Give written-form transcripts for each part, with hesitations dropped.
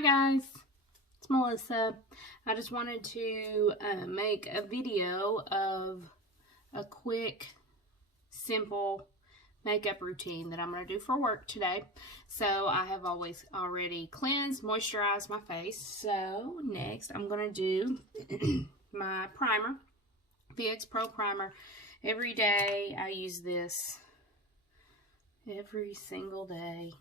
Hi guys, it's Melissa. I just wanted to make a video of a quick, simple makeup routine that I'm going to do for work today. So I have already cleansed, moisturized my face. So next I'm going to do my primer, VX Pro Primer. Every day I use this, every single day.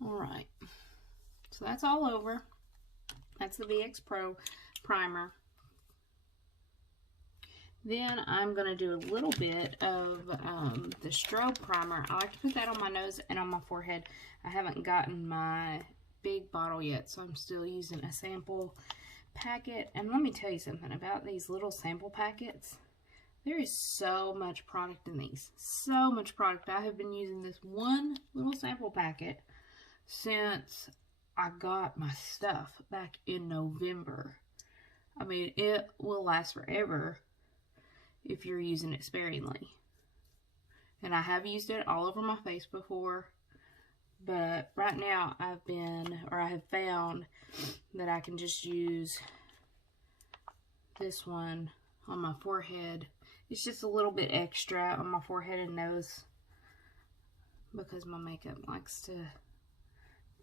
Alright, so that's all over. That's the VX Pro Primer. Then I'm going to do a little bit of the Strobe Primer. I like to put that on my nose and on my forehead. I haven't gotten my big bottle yet, so I'm still using a sample packet. And let me tell you something about these little sample packets. There is so much product in these. So much product. I have been using this one little sample packet since I got my stuff back in November. I mean, it will last forever if you're using it sparingly. And I have used it all over my face before, but right now I have found that I can just use this one on my forehead. It's just a little bit extra on my forehead and nose because my makeup likes to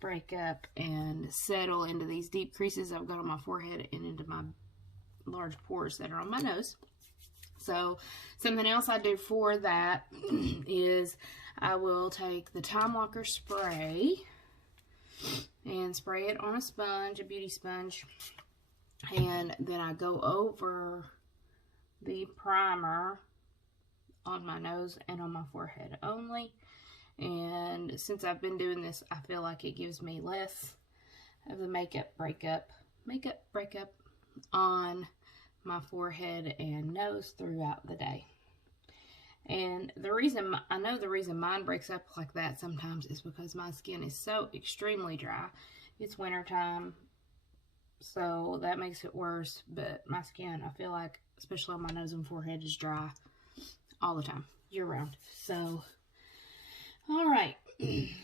break up and settle into these deep creases I've got on my forehead and into my large pores that are on my nose. So something else I do for that is I will take the Time Walker spray and spray it on a sponge, a beauty sponge, and then I go over the primer on my nose and on my forehead only. And since I've been doing this, I feel like it gives me less of the makeup breakup on my forehead and nose throughout the day. And I know the reason mine breaks up like that sometimes is because my skin is so extremely dry. It's winter time, so that makes it worse. But my skin, I feel like, especially on my nose and forehead, is dry all the time, year round. So alright,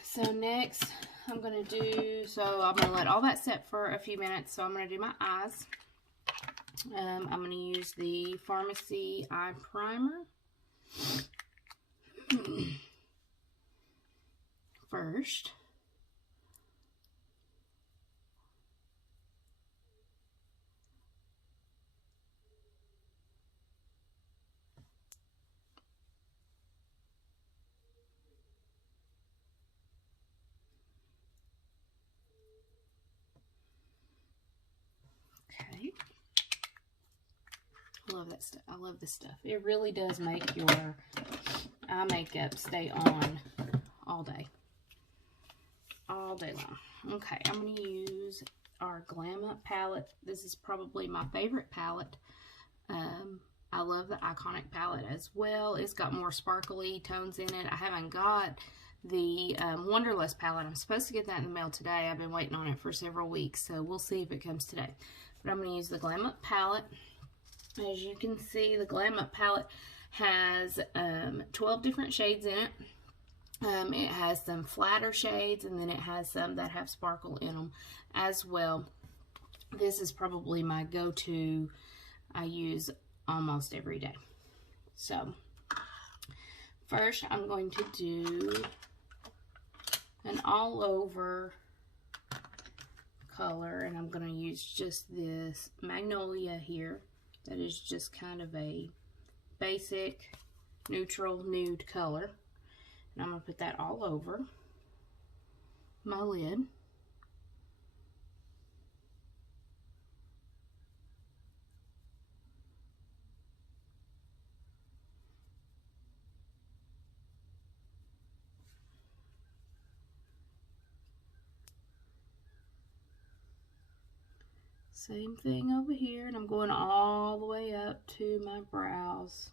so next I'm going to let all that set for a few minutes. So I'm going to do my eyes. I'm going to use the FARMASi eye primer first. Okay. I love that stuff. I love this stuff. It really does make your eye makeup stay on all day. All day long. Okay, I'm going to use our Glam Up palette. This is probably my favorite palette. I love the Iconic palette as well. It's got more sparkly tones in it. I haven't got the Wonderlust palette. I'm supposed to get that in the mail today. I've been waiting on it for several weeks, so we'll see if it comes today. But I'm going to use the Glam Up palette. As you can see, the Glam Up palette has 12 different shades in it. It has some flatter shades, and then it has some that have sparkle in them as well. This is probably my go-to. I use almost every day. So first I'm going to do an all-over color, and I'm going to use just this Magnolia here. That is just kind of a basic neutral nude color. And I'm going to put that all over my lid. Same thing over here, and I'm going all the way up to my brows.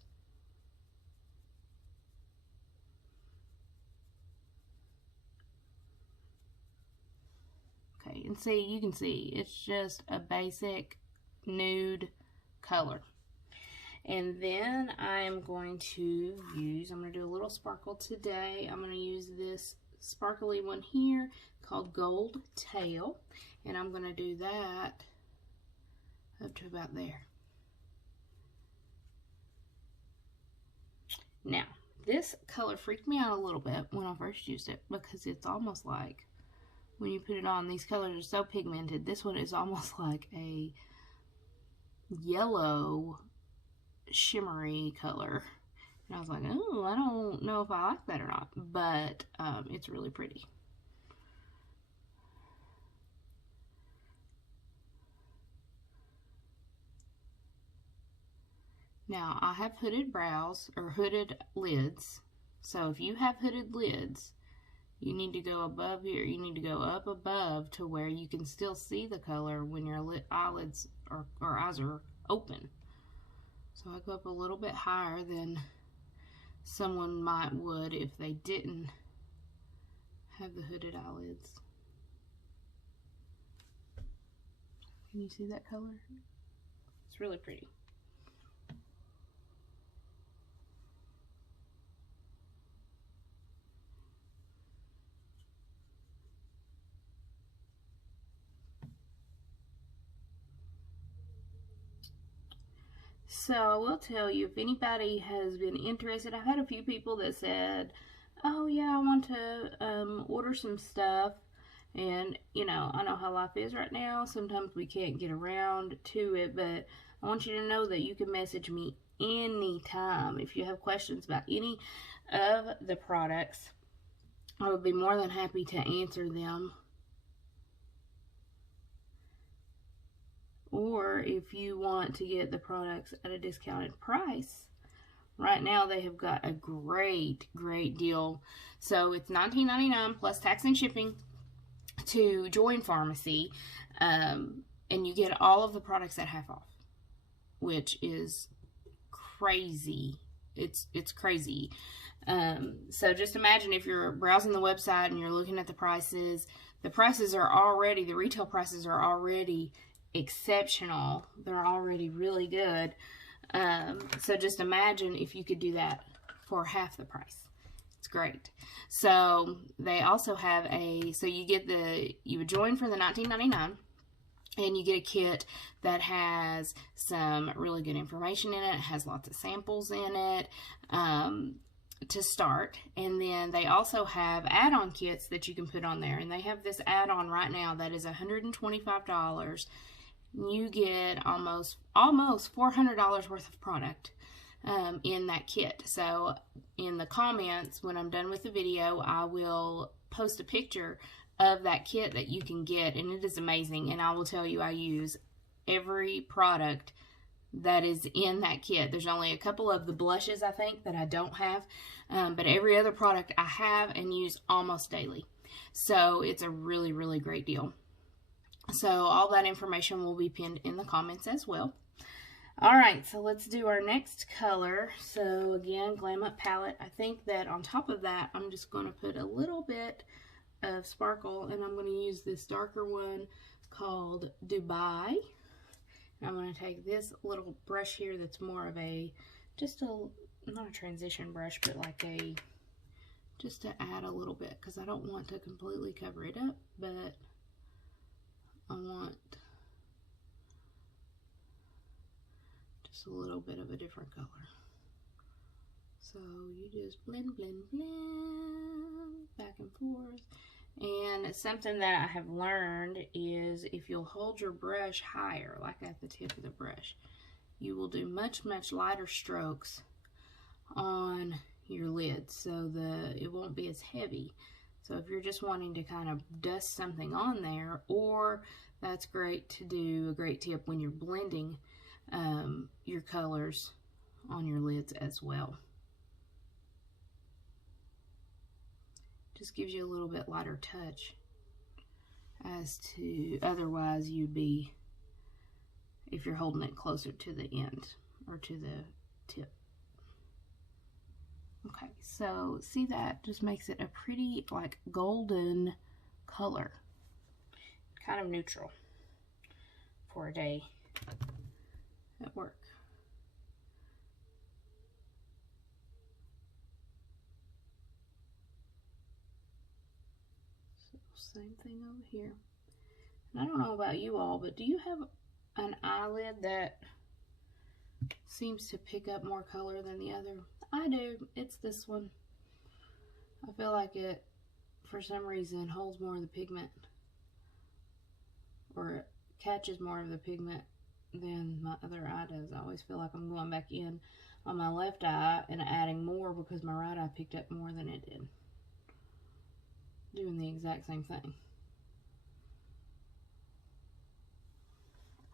Okay, and see, you can see it's just a basic nude color. And then I'm going to do a little sparkle today. I'm going to use this sparkly one here called Gold Tail, and I'm going to do that up to about there. Now, this color freaked me out a little bit when I first used it because it's almost like, when you put it on, these colors are so pigmented. This one is almost like a yellow shimmery color. And I was like, oh, I don't know if I like that or not, but it's really pretty. Now, I have hooded brows, or hooded lids. So if you have hooded lids, you need to go above here. You need to go up above to where you can still see the color when your eyelids or eyes are open. So I go up a little bit higher than someone would if they didn't have the hooded eyelids. Can you see that color? It's really pretty. So I will tell you, if anybody has been interested, I've had a few people that said, oh yeah, I want to order some stuff. And, you know, I know how life is right now. Sometimes we can't get around to it, but I want you to know that you can message me anytime if you have questions about any of the products. I would be more than happy to answer them. Or if you want to get the products at a discounted price, right now they have got a great deal. So it's $19.99 plus tax and shipping to join FARMASi, and you get all of the products at half off, which is crazy. It's crazy. So just imagine if you're browsing the website and you're looking at the prices are already, the retail prices are already exceptional. They're already really good. So just imagine if you could do that for half the price. It's great. So they also have you would join for the $19.99, and you get a kit that has some really good information in it. It has lots of samples in it to start. And then they also have add-on kits that you can put on there. And they have this add-on right now that is $125. You get almost $400 worth of product in that kit. So in the comments, when I'm done with the video, I will post a picture of that kit that you can get, and it is amazing. And I will tell you, I use every product that is in that kit. There's only a couple of the blushes, I think, that I don't have, but every other product I have and use almost daily. So it's a really great deal. So all that information will be pinned in the comments as well. Alright, so let's do our next color. So again, Glam Up palette. I think that on top of that, I'm just going to put a little bit of sparkle, and I'm going to use this darker one called Dubai. And I'm going to take this little brush here that's more of a, not a transition brush, but like just to add a little bit, because I don't want to completely cover it up, but I want just a little bit of a different color. So you just blend back and forth. And something that I have learned is if you'll hold your brush higher, like at the tip of the brush, you will do much lighter strokes on your lids, so it won't be as heavy. So if you're just wanting to kind of dust something on there, or that's great to do, a great tip when you're blending your colors on your lids as well. Just gives you a little bit lighter touch, as to otherwise you'd be if you're holding it closer to the end or to the tip. Okay, so see, that just makes it a pretty like golden color, kind of neutral for a day at work. So same thing over here. And I don't know about you all, but do you have an eyelid that seems to pick up more color than the other? I do. It's this one. I feel like it, for some reason, holds more of the pigment, or it catches more of the pigment than my other eye does. I always feel like I'm going back in on my left eye and adding more because my right eye picked up more than it did, doing the exact same thing.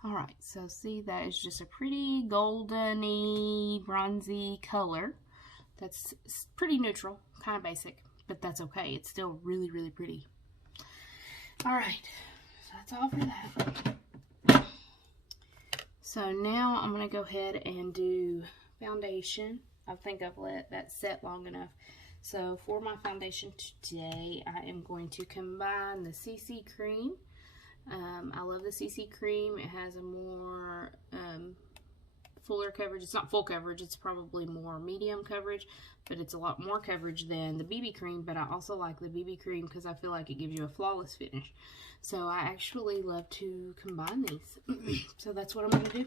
Alright, so see, that is just a pretty goldeny, bronzy color. That's pretty neutral, kind of basic, but that's okay. It's still really, really pretty. Alright, so that's all for that. So now I'm going to go ahead and do foundation. I think I've let that set long enough. So for my foundation today, I am going to combine the CC cream. I love the CC cream. It has a more fuller coverage. It's not full coverage, it's probably more medium coverage, but it's a lot more coverage than the BB cream. But I also like the BB cream because I feel like it gives you a flawless finish. So I actually love to combine these. So that's what I'm going to do.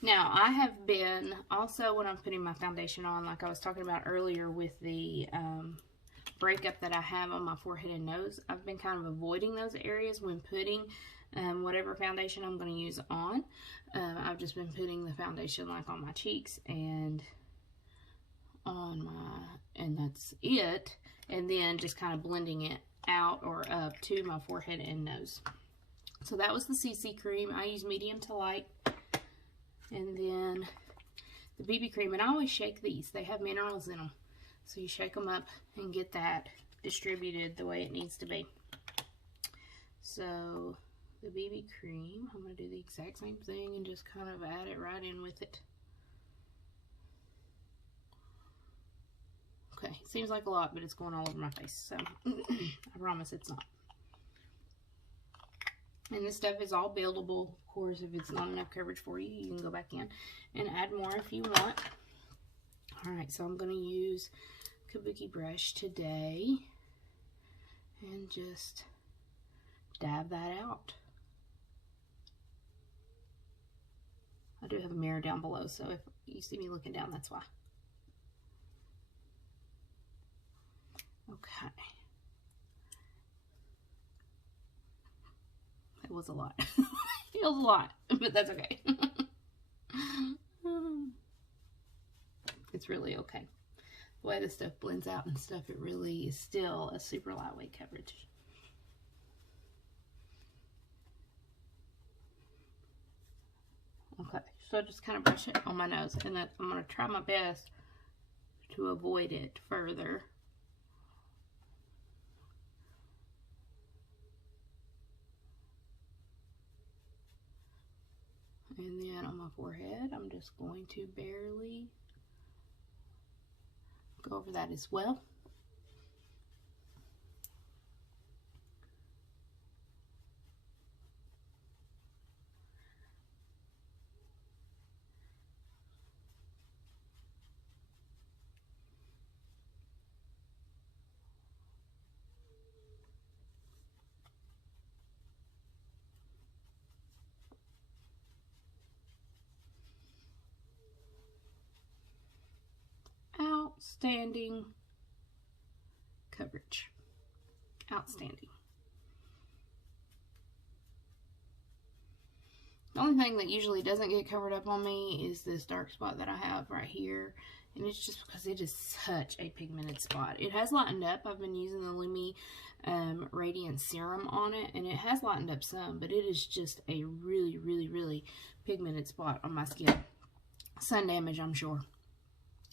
Now I have been also, when I'm putting my foundation on, like I was talking about earlier with the breakup that I have on my forehead and nose, I've been kind of avoiding those areas when putting whatever foundation I'm going to use on. I've just been putting the foundation like on my cheeks and on my, and that's it, and then just kind of blending it out or up to my forehead and nose. So that was the CC cream. I use medium to light, and then the BB cream, and I always shake these. They have minerals in them. So you shake them up and get that distributed the way it needs to be. So the BB cream, I'm going to do the exact same thing and just kind of add it right in with it. Okay, seems like a lot, but it's going all over my face, so I promise it's not. And this stuff is all buildable. Of course, if it's not enough coverage for you, you can go back in and add more if you want. Alright, so I'm going to use Kabuki brush today and just dab that out. I do have a mirror down below, so if you see me looking down, that's why. Okay. It was a lot. It was a lot, but that's okay. It's really okay. The way this stuff blends out and stuff, it really is still a super lightweight coverage. Okay, so just kind of brush it on my nose, and then I'm going to try my best to avoid it further. And then on my forehead, I'm just going to barely go over that as well. Outstanding coverage. Outstanding. The only thing that usually doesn't get covered up on me is this dark spot that I have right here. And it's just because it is such a pigmented spot. It has lightened up. I've been using the Lumi Radiant Serum on it, and it has lightened up some, but it is just a really, really, really pigmented spot on my skin. Sun damage, I'm sure.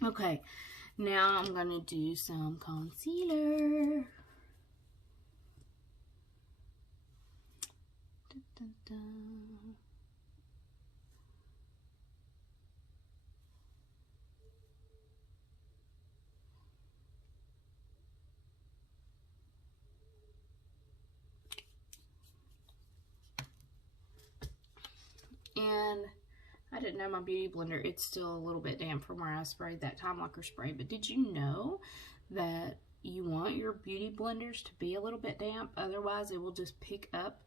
Okay, now I'm going to do some concealer. Dun, dun, dun. didn't know my beauty blender, it's still a little bit damp from where I sprayed that Time Locker spray. But did you know that you want your beauty blenders to be a little bit damp? Otherwise, it will just pick up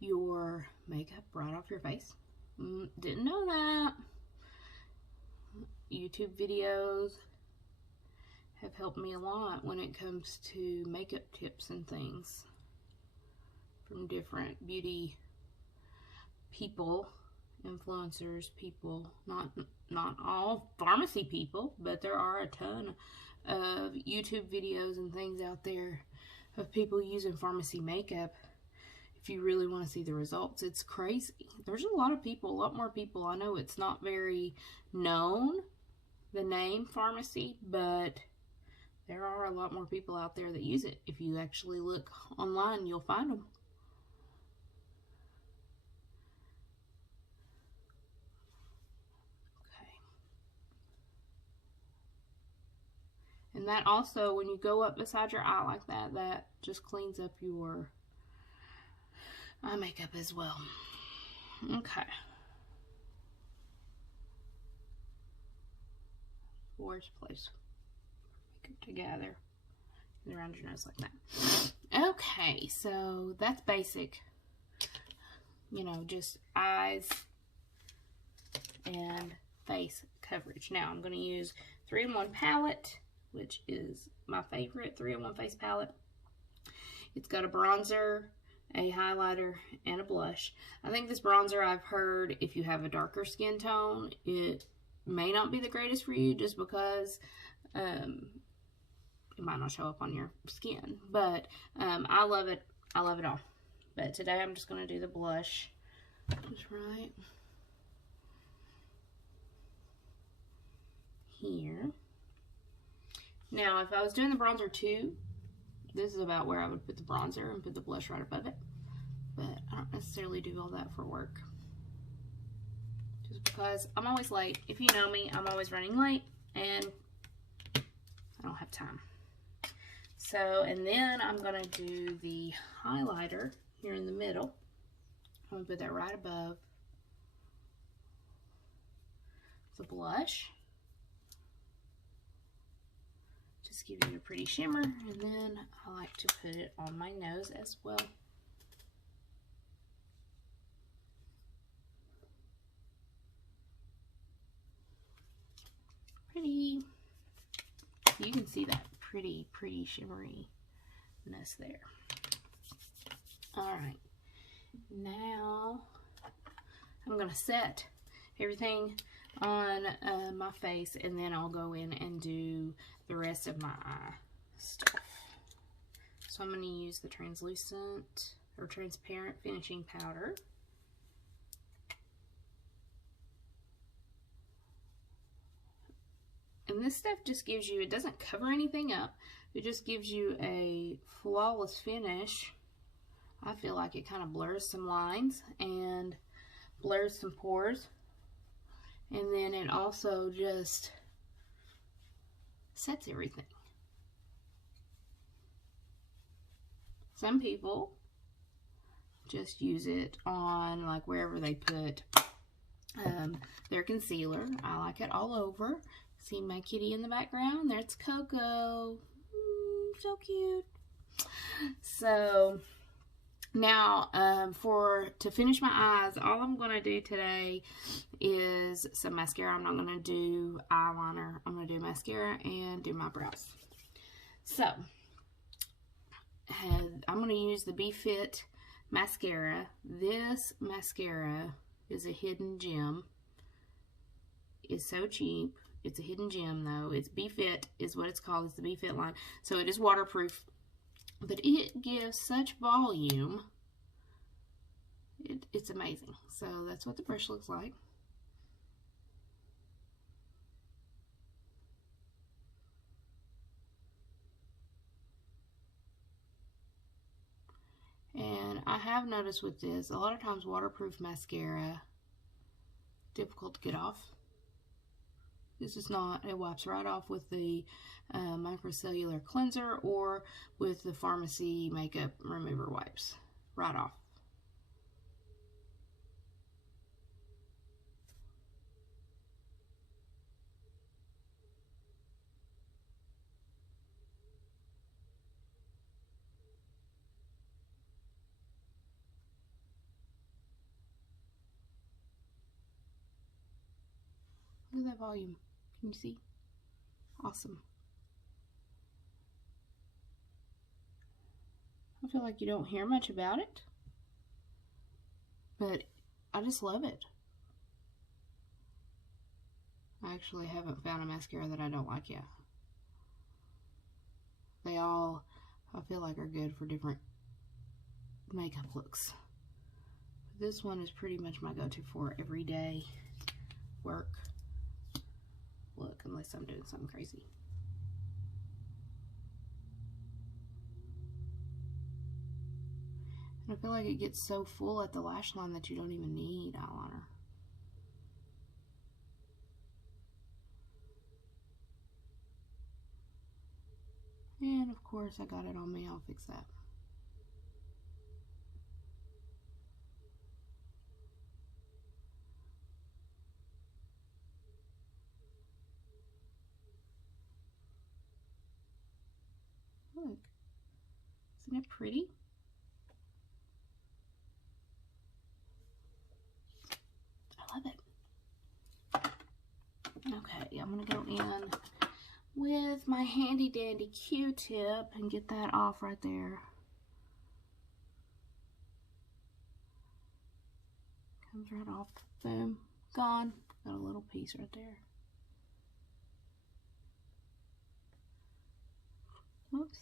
your makeup right off your face. Didn't know that. YouTube videos have helped me a lot when it comes to makeup tips and things from different beauty people, influencers, people, not all FARMASi people, but there are a ton of YouTube videos and things out there of people using FARMASi makeup. If you really want to see the results, it's crazy. There's a lot of people, a lot more people. I know it's not very known, the name FARMASi, but there are a lot more people out there that use it. If you actually look online, you'll find them. And that also, when you go up beside your eye like that, that just cleans up your eye makeup as well. Okay. Worst place. Make it together and around your nose like that. Okay, so that's basic. You know, just eyes and face coverage. Now I'm going to use 3-in-1 palette, which is my favorite 3-in-1 face palette. It's got a bronzer, a highlighter, and a blush. I think this bronzer, I've heard, if you have a darker skin tone, it may not be the greatest for you just because it might not show up on your skin. But I love it. I love it all. But today I'm just going to do the blush. Just right here. Now, if I was doing the bronzer too, this is about where I would put the bronzer and put the blush right above it. But I don't necessarily do all that for work. Just because I'm always late. If you know me, I'm always running late and I don't have time. So, and then I'm going to do the highlighter here in the middle. I'm going to put that right above the blush. Just give you a pretty shimmer, and then I like to put it on my nose as well. Pretty. You can see that pretty shimmeriness there. Alright, now I'm going to set everything on my face, and then I'll go in and do the rest of my eye stuff. So I'm going to use the translucent or transparent finishing powder. And this stuff just gives you, it doesn't cover anything up, it just gives you a flawless finish. I feel like it kind of blurs some lines and blurs some pores. And then it also just sets everything. Some people just use it on like wherever they put their concealer. I like it all over. See my kitty in the background? There's Coco. So cute. So now to finish my eyes, all I'm going to do today is some mascara. I'm not going to do eyeliner. I'm going to do mascara and do my brows. So I'm going to use the Be Fit mascara. This mascara is a hidden gem. It's so cheap. It's a hidden gem though. It's Be Fit is what it's called. It's the Be Fit line. So it is waterproof, but it gives such volume. It's amazing. So that's what the brush looks like. And I have noticed with this, a lot of times waterproof mascara, difficult to get off. This is not, it wipes right off with the microcellular cleanser or with the FARMASi makeup remover wipes. Right off. Look at that volume. Can you see? Awesome. I feel like you don't hear much about it, but I just love it. I actually haven't found a mascara that I don't like yet. They all, I feel like, are good for different makeup looks. This one is pretty much my go-to for everyday work look, unless I'm doing something crazy. And I feel like it gets so full at the lash line that you don't even need eyeliner. And of course I got it on me, I'll fix that. Look, isn't it pretty? I love it. Okay, I'm gonna go in with my handy dandy Q-tip and get that off right there. Comes right off, boom, gone. Got a little piece right there. Whoops.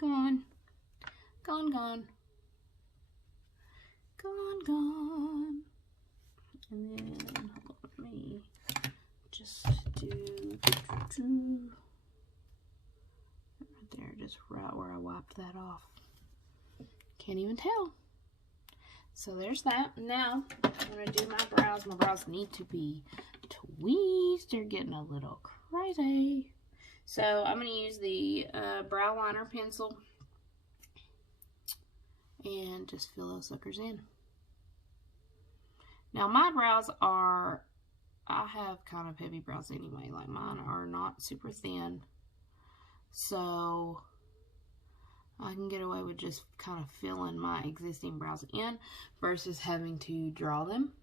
Gone. Gone, gone. Gone, gone. And then, let me just do right there, just right where I wiped that off. Can't even tell. So there's that. Now, I'm going to do my brows. My brows need to be tweezed. They're getting a little crazy. So I'm going to use the brow liner pencil and just fill those suckers in. Now my brows are, I have kind of heavy brows anyway, like mine are not super thin, so I can get away with just kind of filling my existing brows in versus having to draw them.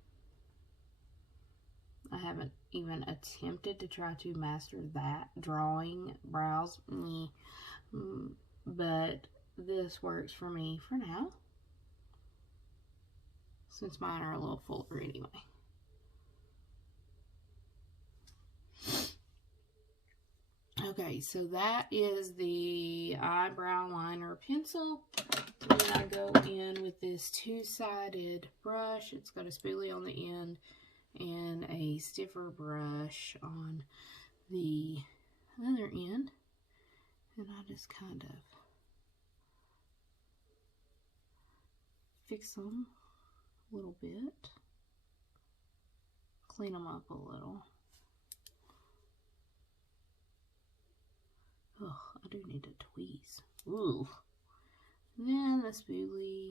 I haven't even attempted to try to master that, drawing brows, but this works for me for now, since mine are a little fuller anyway. Okay, so that is the eyebrow liner pencil. And then I go in with this two-sided brush. It's got a spoolie on the end and a stiffer brush on the other end. And I just kind of fix them a little bit. Clean them up a little. Oh, I do need to tweeze. Ooh. And then the spoolie.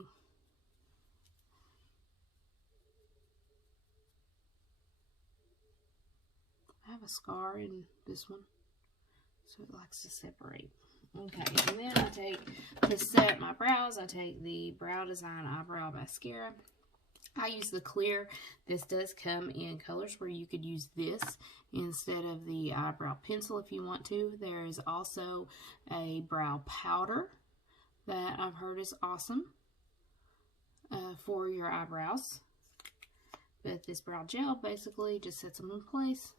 I have a scar in this one, so it likes to separate. Okay, and then I take, to set my brows, I take the Brow Design Eyebrow Mascara. I use the clear. This does come in colors where you could use this instead of the eyebrow pencil if you want to. There is also a brow powder that I've heard is awesome for your eyebrows. But this brow gel basically just sets them in place,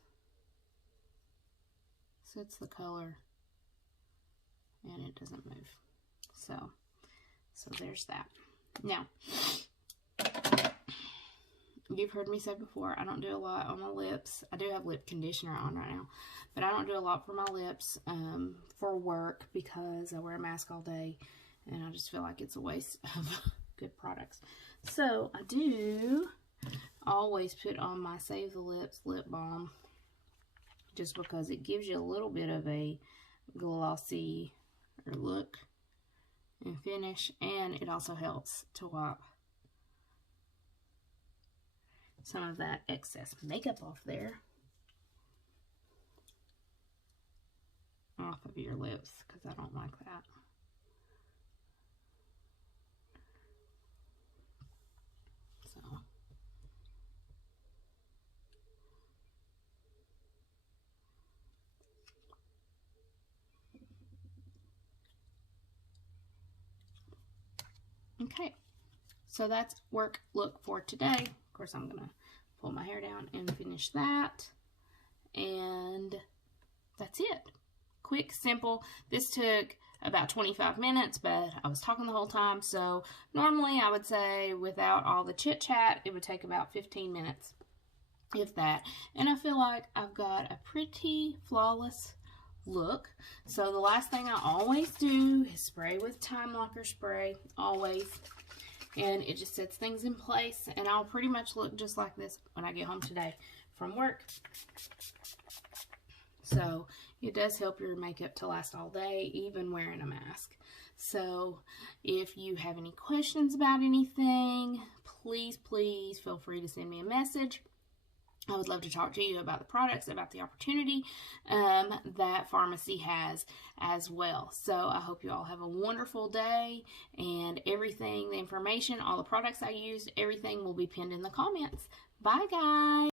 sets the color, and it doesn't move. So there's that. Now, you've heard me say before, I don't do a lot on my lips. I do have lip conditioner on right now, but I don't do a lot for my lips for work because I wear a mask all day, and I just feel like it's a waste of good products. So I do always put on my Save the Lips lip balm, just because it gives you a little bit of a glossy look and finish, and it also helps to wipe some of that excess makeup off of your lips, because I don't like that. Okay, so that's work look for today. Of course, I'm going to pull my hair down and finish that. And that's it. Quick, simple. This took about 25 minutes, but I was talking the whole time. So normally I would say without all the chit chat, it would take about 15 minutes, if that. And I feel like I've got a pretty flawless look. So the last thing I always do is spray with Time Locker spray, always. And it just sets things in place, and I'll pretty much look just like this when I get home today from work. So it does help your makeup to last all day, even wearing a mask. So if you have any questions about anything, please feel free to send me a message. I would love to talk to you about the products, about the opportunity that FARMASi has as well. So I hope you all have a wonderful day, and everything, the information, all the products I used, everything will be pinned in the comments. Bye, guys.